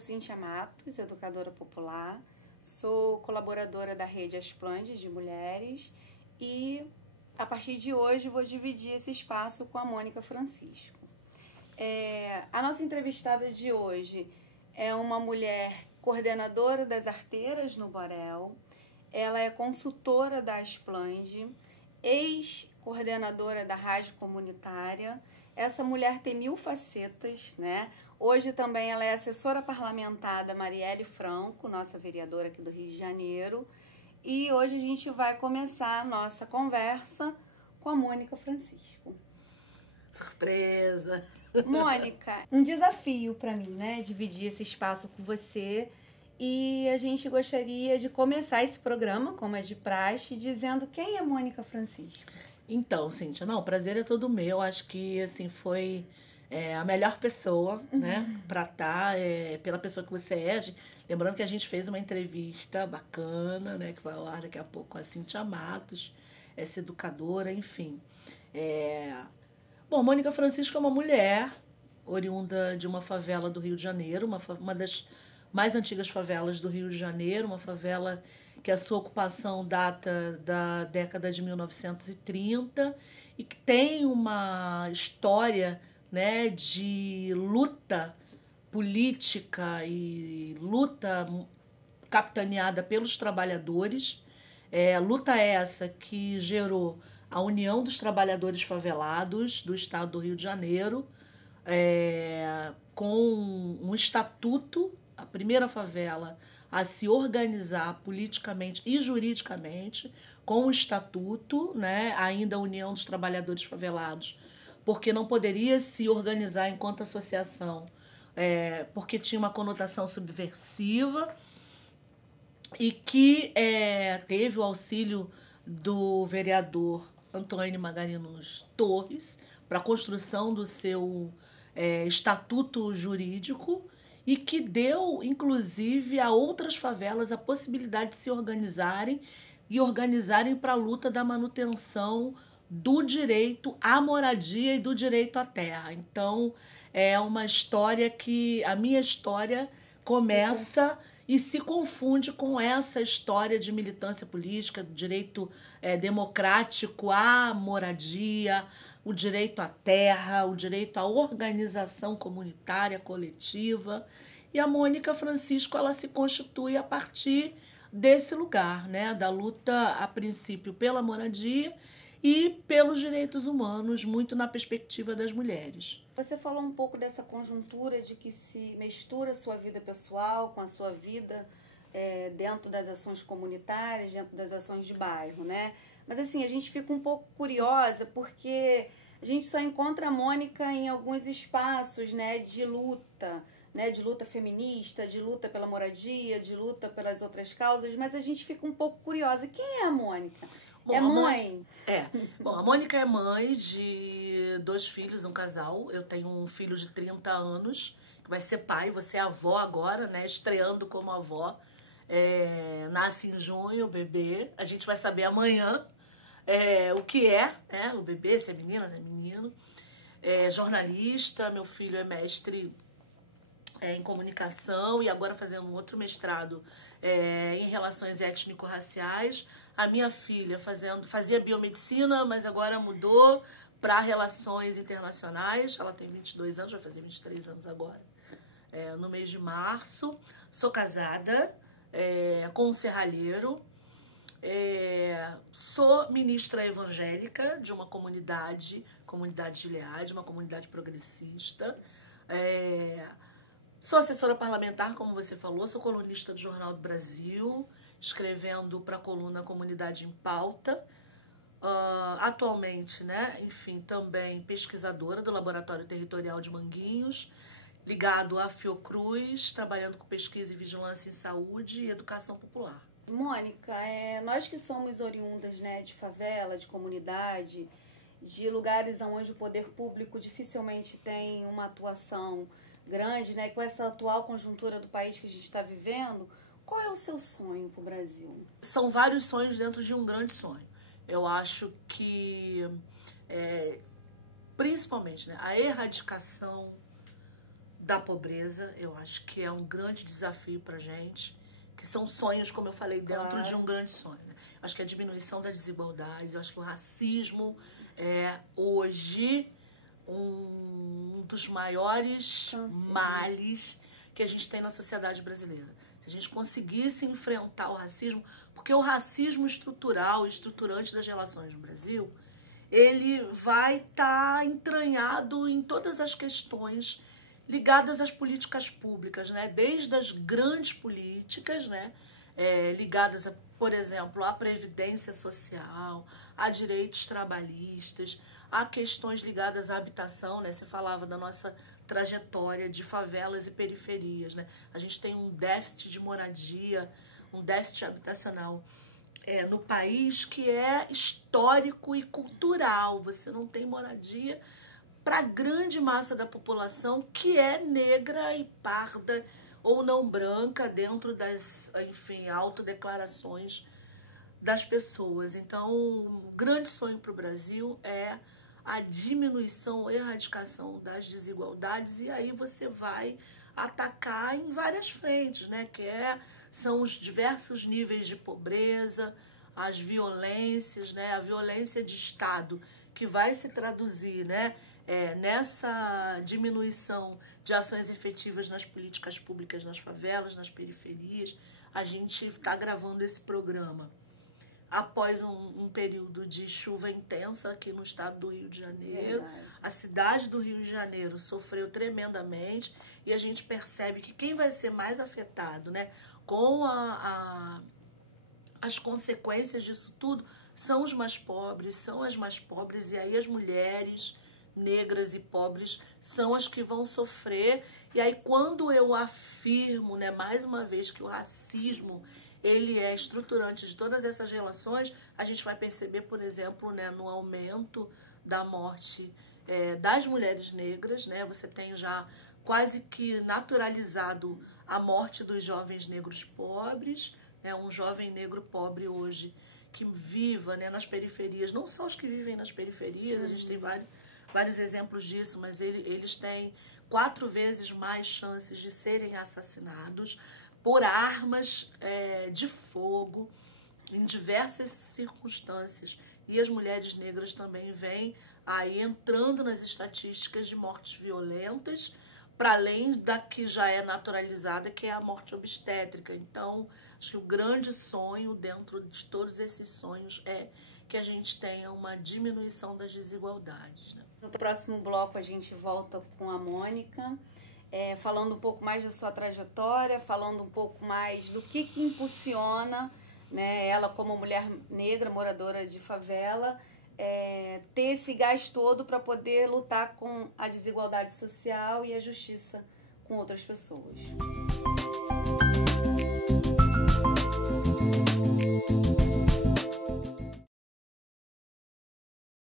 sou Cíntia Matos, educadora popular, sou colaboradora da Rede Asplande de Mulheres e a partir de hoje vou dividir esse espaço com a Mônica Francisco. A nossa entrevistada de hoje é uma mulher coordenadora das arteiras no Borel, ela é consultora da Asplande, ex-coordenadora da Rádio Comunitária. Essa mulher tem 1000 facetas, né? Hoje também ela é assessora parlamentar da Marielle Franco, nossa vereadora aqui do Rio de Janeiro. E hoje a gente vai começar a nossa conversa com a Mônica Francisco. Surpresa! Mônica, um desafio para mim, né? Dividir esse espaço com você. E a gente gostaria de começar esse programa, como é de praxe, dizendo quem é Mônica Francisco. Então, Cíntia, não, o prazer é todo meu. Acho que, assim, foi a melhor pessoa, né, para estar, pela pessoa que você é. Lembrando que a gente fez uma entrevista bacana, né, que vai ao ar daqui a pouco com a Cíntia Matos, essa educadora, enfim. Bom, Mônica Francisco é uma mulher oriunda de uma favela do Rio de Janeiro, uma das mais antigas favelas do Rio de Janeiro, uma favela que a sua ocupação data da década de 1930 e que tem uma história, né, de luta política e luta capitaneada pelos trabalhadores. Luta essa que gerou a União dos Trabalhadores Favelados do estado do Rio de Janeiro, com um estatuto, a primeira favela a se organizar politicamente e juridicamente, com o estatuto, né, ainda a União dos Trabalhadores Favelados, porque não poderia se organizar enquanto associação, porque tinha uma conotação subversiva, e que teve o auxílio do vereador Antônio Magarinos Torres para a construção do seu estatuto jurídico, e que deu, inclusive, a outras favelas a possibilidade de se organizarem e organizarem para a luta da manutenção do direito à moradia e do direito à terra. Então, é uma história que a minha história começa e se confunde com essa história de militância política, do direito democrático à moradia, o direito à terra, o direito à organização comunitária, coletiva. E a Mônica Francisco, ela se constitui a partir desse lugar, né, da luta, a princípio, pela moradia e pelos direitos humanos, muito na perspectiva das mulheres. Você falou um pouco dessa conjuntura de que se mistura a sua vida pessoal com a sua vida dentro das ações comunitárias, dentro das ações de bairro, né? Mas assim, a gente fica um pouco curiosa porque a gente só encontra a Mônica em alguns espaços, né, de luta feminista, de luta pela moradia, de luta pelas outras causas, mas a gente fica um pouco curiosa. Quem é a Mônica? Bom, é mãe? Bom, a Mônica é mãe de 2 filhos, um casal. Eu tenho um filho de 30 anos, que vai ser pai, você é avó agora, né, estreando como avó. Nasce em junho o bebê, a gente vai saber amanhã o que né, o bebê, se é menina, se é menino. Jornalista, meu filho é mestre em comunicação e agora fazendo um outro mestrado em relações étnico-raciais. A minha filha fazia biomedicina, mas agora mudou para relações internacionais. Ela tem 22 anos, vai fazer 23 anos agora, no mês de março. Sou casada com um serralheiro. Sou ministra evangélica de uma comunidade Gilead, uma comunidade progressista. Sou assessora parlamentar, como você falou, sou colunista do Jornal do Brasil, escrevendo para a coluna Comunidade em Pauta. Atualmente, né, enfim, também pesquisadora do Laboratório Territorial de Manguinhos, ligado à Fiocruz, trabalhando com pesquisa e vigilância em saúde e educação popular. Mônica, nós que somos oriundas, né, de favela, de comunidade, de lugares onde o poder público dificilmente tem uma atuação grande, né, com essa atual conjuntura do país que a gente está vivendo, qual é o seu sonho para o Brasil? São vários sonhos dentro de um grande sonho. Eu acho que, principalmente, né, a erradicação da pobreza, eu acho que é um grande desafio para a gente, que são sonhos, como eu falei, dentro de um grande sonho. Né? Acho que a diminuição das desigualdades, eu acho que o racismo é hoje um dos maiores males que a gente tem na sociedade brasileira. Se a gente conseguisse enfrentar o racismo, porque o racismo estrutural, estruturante das relações no Brasil, ele vai estar entranhado em todas as questões ligadas às políticas públicas, né? Desde as grandes políticas, né? Ligadas, por exemplo, à previdência social, a direitos trabalhistas, a questões ligadas à habitação, né? Você falava da nossa trajetória de favelas e periferias, né? A gente tem um déficit de moradia, um déficit habitacional no país que é histórico e cultural. Você não tem moradia para a grande massa da população que é negra e parda ou não branca dentro das, enfim, autodeclarações das pessoas. Então, um grande sonho para o Brasil é a diminuição, erradicação das desigualdades, e aí você vai atacar em várias frentes, né? São os diversos níveis de pobreza, as violências, né? A violência de Estado, que vai se traduzir, né? Nessa diminuição de ações efetivas nas políticas públicas, nas favelas, nas periferias. A gente está gravando esse programa após um período de chuva intensa aqui no estado do Rio de Janeiro. A cidade do Rio de Janeiro sofreu tremendamente e a gente percebe que quem vai ser mais afetado, né, com as consequências disso tudo são os mais pobres, são as mais pobres, e aí as mulheres negras e pobres são as que vão sofrer. E aí quando eu afirmo, né, mais uma vez, que o racismo ele é estruturante de todas essas relações, a gente vai perceber, por exemplo, né, no aumento da morte das mulheres negras, né? Você tem já quase que naturalizado a morte dos jovens negros pobres, né? Um jovem negro pobre hoje que viva, né, nas periferias, não só os que vivem nas periferias, a gente tem vários exemplos disso, mas eles têm 4 vezes mais chances de serem assassinados por armas de fogo em diversas circunstâncias. E as mulheres negras também vêm aí entrando nas estatísticas de mortes violentas, para além da que já é naturalizada, que é a morte obstétrica. Então, acho que o grande sonho dentro de todos esses sonhos é que a gente tenha uma diminuição das desigualdades, né? No próximo bloco a gente volta com a Mônica, falando um pouco mais da sua trajetória, falando um pouco mais do que impulsiona, né, ela como mulher negra, moradora de favela, ter esse gás todo para poder lutar com a desigualdade social e a justiça com outras pessoas.